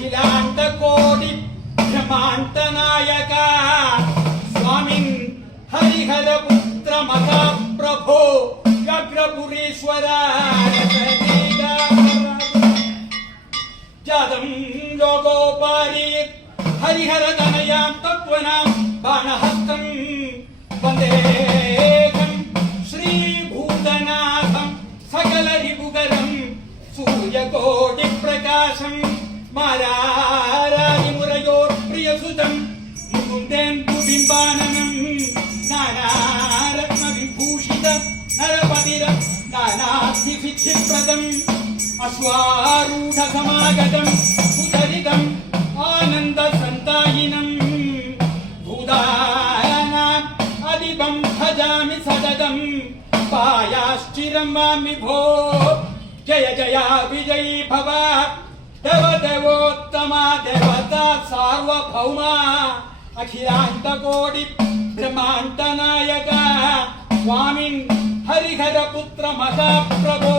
అఖిలాండ కోటి బ్రహ్మాండ నాయక స్వామిన్ హరిహర పుత్ర మహా ప్రభో వ్యగ్రపురీశ్వర జాతం యోగోపారి హరిహర తనయాం తత్వనాం బాణహస్తం వందేకం శ్రీభూతనాథం సకల రిపుగరం సూర్యకోటి ప్రకాశం మారారాజి మురయోర్ ప్రియసుతం ముకుందేందు బింబాననం నానారత్న విభూషిత నరపతిర నానార్థి సిద్ధిప్రదం అశ్వారూఢ సమాగతం సుచరితం ఆనంద సంతాయినం భూదానాం అదివం భజామి సతతం పాయాశ్చిరం మామి భో జయ జయ విజయీ భవ దేవదేవోత్తమ దేవతా సార్వభౌమ అఖిలాండ కోటి బ్రహ్మాండ నాయక స్వామిన్ హరిహర పుత్ర మహాప్రభో